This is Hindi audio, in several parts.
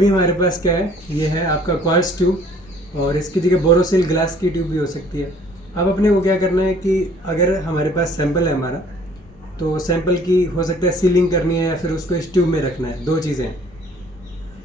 अभी हमारे पास क्या है, ये है आपका क्वार्ट्ज ट्यूब और इसकी जगह बोरोसिल ग्लास की ट्यूब भी हो सकती है। अब अपने को क्या करना है कि अगर हमारे पास सैंपल है हमारा, तो सैंपल की हो सकता है सीलिंग करनी है या फिर उसको इस ट्यूब में रखना है, दो चीज़ें हैं।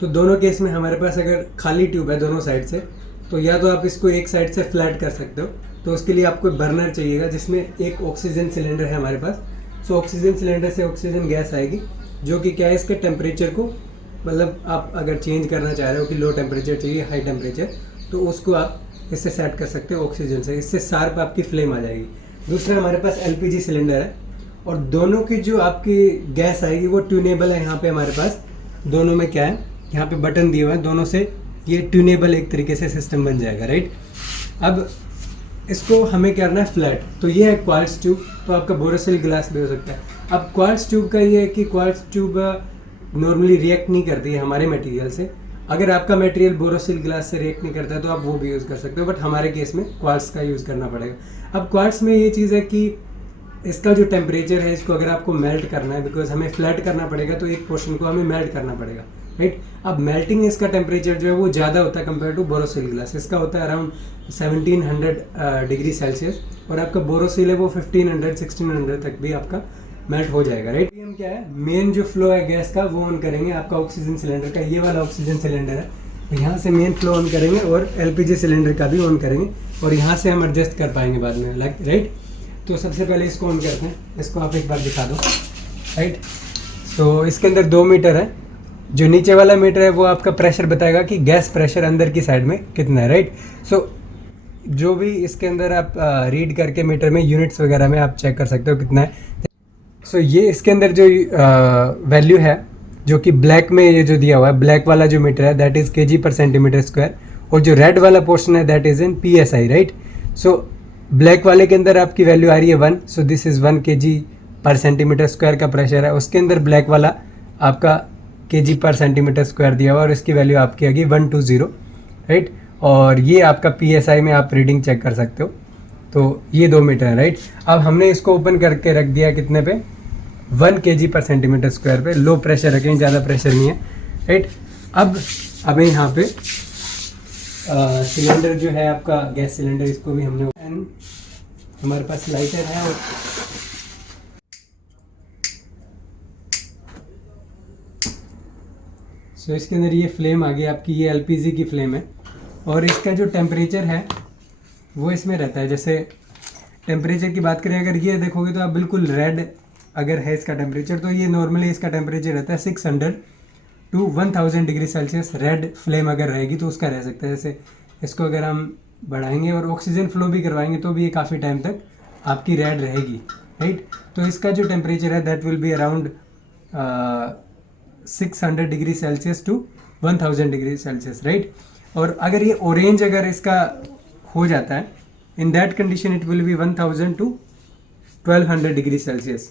तो दोनों केस में हमारे पास अगर खाली ट्यूब है दोनों साइड से, तो या तो आप इसको एक साइड से फ्लैट कर सकते हो, तो उसके लिए आपको बर्नर चाहिएगा जिसमें एक ऑक्सीजन सिलेंडर है हमारे पास। सो ऑक्सीजन सिलेंडर से ऑक्सीजन गैस आएगी, जो कि क्या है, इसके टेम्परेचर को, मतलब आप अगर चेंज करना चाह रहे हो कि लो टेम्परेचर चाहिए हाई टेम्परेचर, तो उसको आप इससे सेट कर सकते हो ऑक्सीजन से। इससे शार्प आपकी फ्लेम आ जाएगी। दूसरा हमारे पास एलपीजी सिलेंडर है और दोनों की जो आपकी गैस आएगी वो ट्यूनेबल है। यहाँ पे हमारे पास दोनों में क्या है, यहाँ पे बटन दिए हुए हैं, दोनों से ये ट्यूनेबल एक तरीके से सिस्टम बन जाएगा, राइट। अब इसको हमें करना है फ्लैट, तो ये है क्वार्ट्ज ट्यूब, तो आपका बोरोसिल ग्लास भी हो सकता है। अब क्वार्ट्ज ट्यूब का ये है कि क्वार्ट्ज ट्यूब नॉर्मली रिएक्ट नहीं करती है हमारे मटेरियल से। अगर आपका मटेरियल बोरोसिल ग्लास से रिएक्ट नहीं करता है तो आप वो भी यूज़ कर सकते हो, बट हमारे केस में क्वार्ट्ज का यूज़ करना पड़ेगा। अब क्वार्ट्ज में ये चीज़ है कि इसका जो टेम्परेचर है, इसको अगर आपको मेल्ट करना है, बिकॉज हमें फ्लैट करना पड़ेगा, तो एक पोर्शन को हमें मेल्ट करना पड़ेगा, राइट। अब मेल्टिंग इसका टेम्परेचर जो है वो ज़्यादा होता है कंपेयर टू बोरोसिल ग्लास। इसका होता है अराउंड 1700 डिग्री सेल्सियस, और आपका बोरोसिल है वो 1500 1600 तक भी आपका मेल्ट हो जाएगा, राइट। हम क्या है, मेन जो फ्लो है गैस का वो ऑन करेंगे आपका ऑक्सीजन सिलेंडर का। ये वाला ऑक्सीजन सिलेंडर है, तो यहाँ से मेन फ्लो ऑन करेंगे और एलपीजी सिलेंडर का भी ऑन करेंगे, और यहाँ से हम एडजस्ट कर पाएंगे बाद में, लाइक, राइट। तो सबसे पहले इसको ऑन करते हैं, इसको आप एक बार दिखा दो, राइट। तो इसके अंदर 2 मीटर है। जो नीचे वाला मीटर है वो आपका प्रेशर बताएगा कि गैस प्रेशर अंदर की साइड में कितना है, राइट। सो जो भी इसके अंदर आप रीड करके मीटर में यूनिट्स वगैरह में आप चेक कर सकते हो कितना है। सो ये इसके अंदर जो वैल्यू है, जो कि ब्लैक में ये जो दिया हुआ है, ब्लैक वाला जो मीटर है दैट इज़ केजी पर सेंटीमीटर स्क्वायर, और जो रेड वाला पोर्शन है that is in PSI, right. So black वाले के अंदर आपकी वैल्यू आ रही है 1, सो दिस इज़ 1 केजी पर सेंटीमीटर स्क्वायर का प्रेशर है। उसके अंदर ब्लैक वाला आपका केजी पर सेंटीमीटर स्क्वायर दिया हुआ और इसकी वैल्यू आपकी आ गई 120, राइट। और ये आपका पीएसआई में आप रीडिंग चेक कर सकते हो। तो ये 2 मीटर है, राइट। अब हमने इसको ओपन करके रख दिया कितने पे, 1 केजी पर सेंटीमीटर स्क्वायर पे। लो प्रेशर है, कहीं ज़्यादा प्रेशर नहीं है, राइट। अब हमें यहाँ पे सिलेंडर जो है आपका गैस सिलेंडर, इसको भी हमने, हमारे पास लाइटर है और सो इसके अंदर ये फ्लेम आ गई आपकी, ये एलपीजी की फ्लेम है, और इसका जो टेम्परेचर है वो इसमें रहता है। जैसे टेम्परेचर की बात करें, अगर ये देखोगे तो आप बिल्कुल रेड अगर है इसका टेम्परेचर, तो ये नॉर्मली इसका टेम्परेचर रहता है 600 to 1000 degree Celsius. Red flame अगर रहेगी तो उसका रह सकता है। जैसे इसको अगर हम बढ़ाएंगे और ऑक्सीजन फ्लो भी करवाएंगे तो भी ये काफ़ी टाइम तक आपकी रेड रहेगी, राइट। तो इसका जो टेम्परेचर है that will be around 600 degree Celsius to 1000 degree Celsius, right. और अगर ये ऑरेंज अगर इसका हो जाता है, in that condition it will be 1000 to 1200 degree Celsius.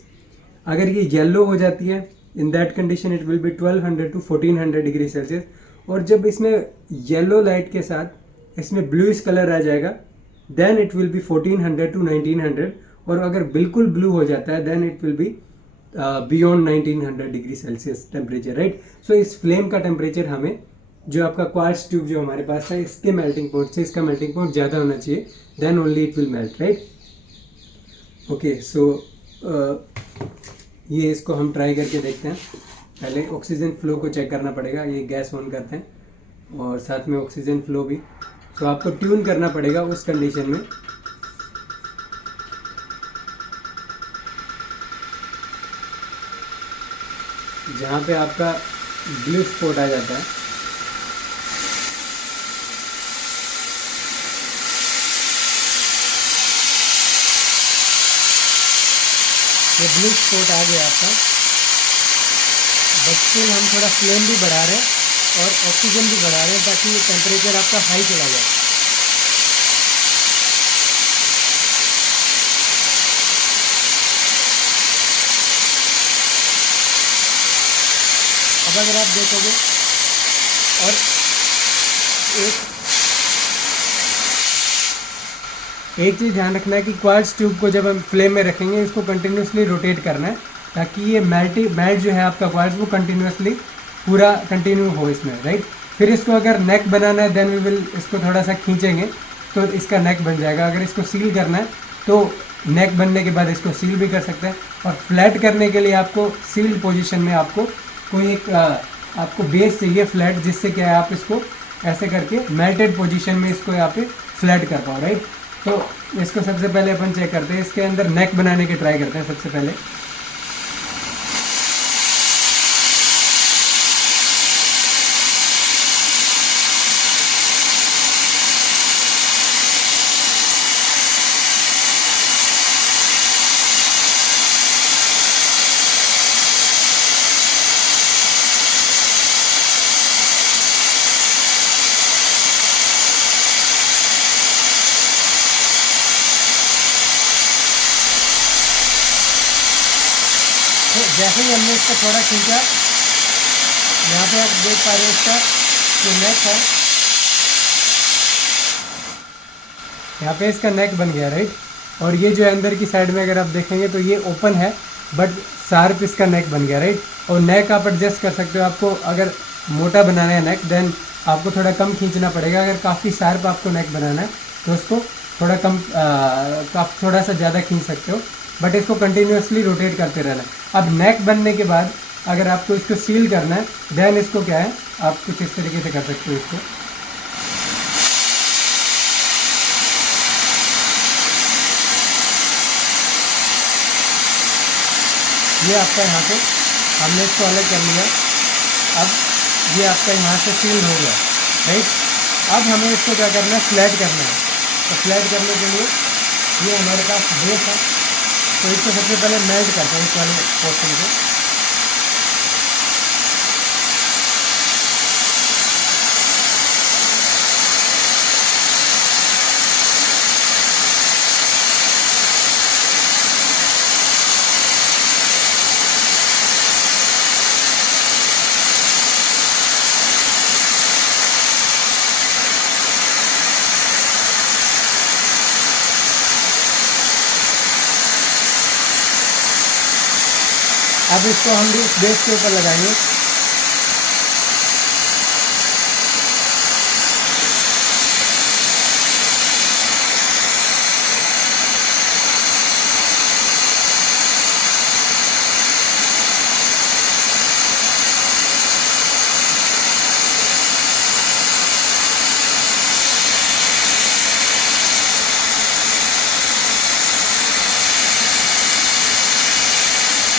अगर ये येलो हो जाती है, in that condition it will be 1200 to 1400 degree Celsius. और जब इसमें येलो लाइट के साथ इसमें ब्लूइश कलर आ जाएगा, then it will be 1400 to 1900। और अगर बिल्कुल ब्लू हो जाता है then it will be beyond 1900 degree Celsius temperature, right. So इस फ्लेम का टेम्परेचर हमें, जो आपका क्वार्ट्ज ट्यूब जो हमारे पास है, इसके मेल्टिंग पॉइंट से इसका मेल्टिंग पॉइंट ज़्यादा होना चाहिए, then only it will melt, right. Okay, so ये इसको हम ट्राई करके देखते हैं। पहले ऑक्सीजन फ्लो को चेक करना पड़ेगा, ये गैस ऑन करते हैं और साथ में ऑक्सीजन फ्लो भी। तो आपको ट्यून करना पड़ेगा उस कंडीशन में। जहाँ पे आपका ब्लू स्पॉट आ जाता है, ये ब्लू स्पॉट आ गया आपका। बच्चे हम थोड़ा फ्लेम भी बढ़ा रहे हैं और ऑक्सीजन भी बढ़ा रहे हैं ताकि ये टेम्परेचर आपका हाई चला जाए। अब अगर आप देखोगे, और एक चीज़ ध्यान रखना है कि क्वार्ट्ज ट्यूब को जब हम फ्लेम में रखेंगे, इसको कंटिन्यूसली रोटेट करना है ताकि ये मेल्ट जो है आपका क्वार्ट्ज वो कंटिन्यूसली पूरा कंटिन्यू हो इसमें, राइट। फिर इसको अगर नेक बनाना है देन वी विल इसको थोड़ा सा खींचेंगे तो इसका नेक बन जाएगा। अगर इसको सील करना है तो नेक बनने के बाद इसको सील भी कर सकते हैं। और फ्लैट करने के लिए आपको सील्ड पोजीशन में आपको कोई एक आपको बेस चाहिए फ्लैट, जिससे क्या है आप इसको ऐसे करके मेल्टेड पोजीशन में इसको यहाँ पे फ्लैट कर पाओ, राइट। तो इसको सबसे पहले अपन चेक करते हैं, इसके अंदर नेक बनाने के ट्राई करते हैं सबसे पहले। तो जैसे ही हमने इसका थोड़ा खींचा, यहाँ पे आप देख पा रहे हो इसका जो नेक है, यहाँ पे इसका नेक बन गया, राइट। और ये जो है अंदर की साइड में अगर आप देखेंगे तो ये ओपन है बट शार्प इसका नेक बन गया, राइट। और नेक आप एडजस्ट कर सकते हो, आपको अगर मोटा बनाना है नेक देन आपको थोड़ा कम खींचना पड़ेगा। अगर काफ़ी शार्प आपको नेक बनाना है तो उसको थोड़ा कम थोड़ा सा ज़्यादा खींच सकते हो, बट इसको कंटिन्यूसली रोटेट करते रहना है। अब नेक बनने के बाद अगर आपको इसको सील करना है देन इसको क्या है आप कुछ इस तरीके से कर सकते हो इसको। ये आपका यहाँ पे हमने इसको अलग कर लिया। अब ये आपका यहाँ से सील हो गया, राइट। अब हमें इसको क्या करना है, फ्लैट करना है। तो फ्लैट करने के लिए ये हमारे पास बेस है, तो इसको सबसे पहले मेल्ट करते हैं इस वाले पोर्शन को। अब इसको हम भी बेस के ऊपर लगाएंगे।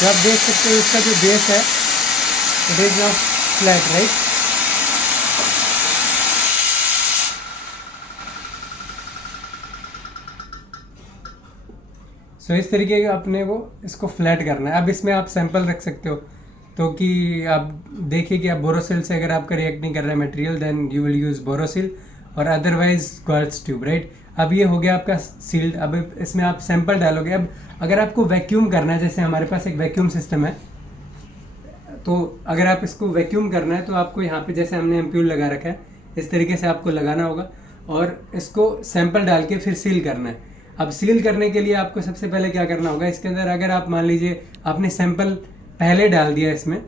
तो आप देख सकते हो इसका जो बेस है it is not flat, right. So इस तरीके का अपने को इसको फ्लैट करना है। अब इसमें आप सैंपल रख सकते हो, तो कि आप देखिए कि आप बोरोसिल से अगर आपका रिएक्ट नहीं कर रहा है material then you will use Borosil और अदरवाइज क्वार्ट्ज ट्यूब, राइट। अब ये हो गया आपका सील्ड। अब इसमें आप सैंपल डालोगे। अब अगर आपको वैक्यूम करना है, जैसे हमारे पास एक वैक्यूम सिस्टम है, तो अगर आप इसको वैक्यूम करना है तो आपको यहाँ पे जैसे हमने एम्प्यूल लगा रखा है इस तरीके से आपको लगाना होगा और इसको सैंपल डाल के फिर सील करना है। अब सील करने के लिए आपको सबसे पहले क्या करना होगा, इसके अंदर अगर आप मान लीजिए आपने सैंपल पहले डाल दिया इसमें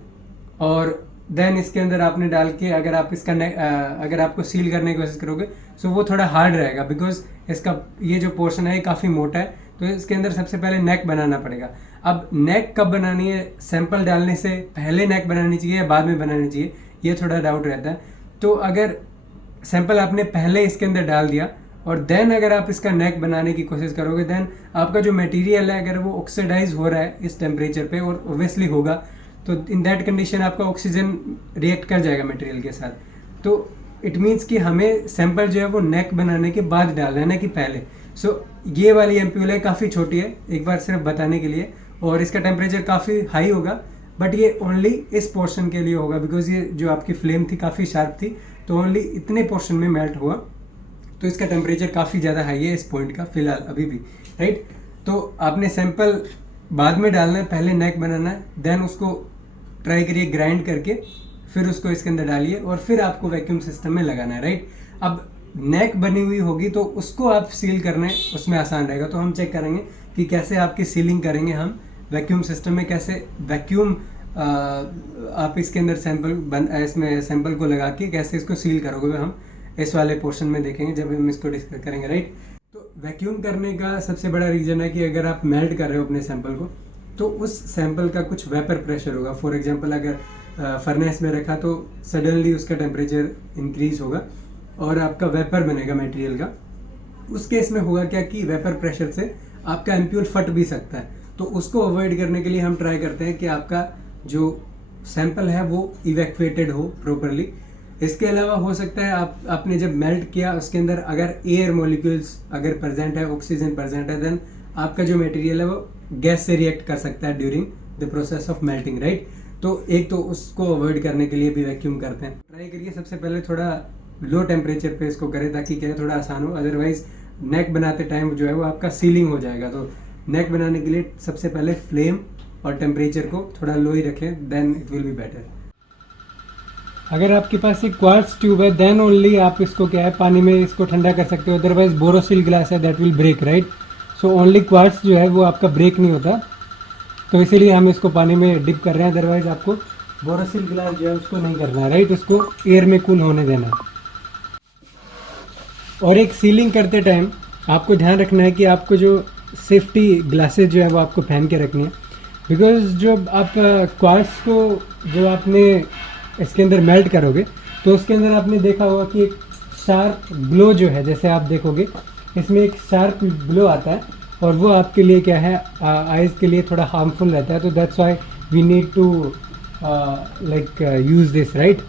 और देन इसके अंदर आपने डाल के अगर आप इसका अगर आपको सील करने की कोशिश करोगे तो वो थोड़ा हार्ड रहेगा, बिकॉज इसका ये जो पोर्शन है ये काफ़ी मोटा है। तो इसके अंदर सबसे पहले नेक बनाना पड़ेगा। अब नेक कब बनानी है, सैंपल डालने से पहले नेक बनानी चाहिए या बाद में बनानी चाहिए, ये थोड़ा डाउट रहता है। तो अगर सैंपल आपने पहले इसके अंदर डाल दिया और देन अगर आप इसका नेक बनाने की कोशिश करोगे देन आपका जो मटेरियल है अगर वो ऑक्सीडाइज हो रहा है इस टेम्परेचर पे, और ओब्वियसली होगा, तो इन दैट कंडीशन आपका ऑक्सीजन रिएक्ट कर जाएगा मटेरियल के साथ। तो इट मीन्स कि हमें सैंपल जो है वो नेक बनाने के बाद डालना है, ना कि पहले। सो ये वाली एम्प्यूल है, काफ़ी छोटी है, एक बार सिर्फ बताने के लिए, और इसका टेम्परेचर काफ़ी हाई होगा, बट ये ओनली इस पोर्शन के लिए होगा बिकॉज ये जो आपकी फ्लेम थी काफ़ी शार्प थी, तो ओनली इतने पोर्शन में मेल्ट हुआ। तो इसका टेम्परेचर काफ़ी ज़्यादा हाई है इस पॉइंट का फिलहाल अभी भी, राइट। तो आपने सैंपल बाद में डालना है, पहले नेक बनाना है, देन उसको ट्राई करिए ग्राइंड करके, फिर उसको इसके अंदर डालिए और फिर आपको वैक्यूम सिस्टम में लगाना है, राइट। अब नेक बनी हुई होगी तो उसको आप सील करने उसमें आसान रहेगा। तो हम चेक करेंगे कि कैसे आपकी सीलिंग करेंगे हम वैक्यूम सिस्टम में, कैसे वैक्यूम आप इसके अंदर इसमें सैंपल को लगा के कैसे इसको सील करोगे हम इस वाले पोर्शन में देखेंगे जब हम इसको डिस्कस करेंगे, राइट। तो वैक्यूम करने का सबसे बड़ा रीज़न है कि अगर आप मेल्ट कर रहे हो अपने सैंपल को तो उस सैंपल का कुछ वेपर प्रेशर होगा। फॉर एग्जांपल अगर फर्नेस में रखा तो सडनली उसका टेम्परेचर इंक्रीज होगा और आपका वेपर बनेगा मटेरियल का। उस केस में होगा क्या कि वेपर प्रेशर से आपका एम्प्यूल फट भी सकता है। तो उसको अवॉइड करने के लिए हम ट्राई करते हैं कि आपका जो सैंपल है वो इवैक्यूएटेड हो प्रॉपरली। इसके अलावा हो सकता है आपने जब मेल्ट किया उसके अंदर अगर एयर मॉलिक्यूल्स अगर प्रेजेंट है, ऑक्सीजन प्रेजेंट है, देन आपका जो मटेरियल है वो गैस से रिएक्ट कर सकता है during the process of melting, right. तो एक तो उसको अवॉइड करने के लिए भी वैक्यूम करते हैं। ट्राई करिए सबसे पहले थोड़ा लो टेम्परेचर पे इसको करें ताकि क्या है थोड़ा आसान हो, अदरवाइज नेक बनाते टाइम जो है वो आपका सीलिंग हो जाएगा। तो नेक बनाने के लिए सबसे पहले फ्लेम और टेम्परेचर को थोड़ा लो ही रखें, then it will be better. अगर आपके पास एक क्वार्ट्ज ट्यूब है देन ओनली आप इसको क्या है पानी में इसको ठंडा कर सकते हो, अदरवाइज बोरोसिल ग्लास है that will break, right. So only quartz जो है वो आपका ब्रेक नहीं होता, तो इसीलिए हम इसको पानी में डिप कर रहे हैं। अदरवाइज आपको बोरोसिल ग्लास जो है उसको नहीं करना है, राइट। उसको एयर में कूल होने देना है। और एक सीलिंग करते टाइम आपको ध्यान रखना है कि आपको जो सेफ्टी ग्लासेस जो है वो आपको पहन के रखनी है, बिकॉज जब आप क्वार्ट्ज को जो आपने इसके अंदर मेल्ट करोगे तो उसके अंदर आपने देखा होगा कि एक शार्प ग्लो जो है, जैसे आप देखोगे इसमें एक शार्प ग्लो आता है और वो आपके लिए क्या है आइज़ के लिए थोड़ा हार्मफुल रहता है। तो that's why we need to like use this, right.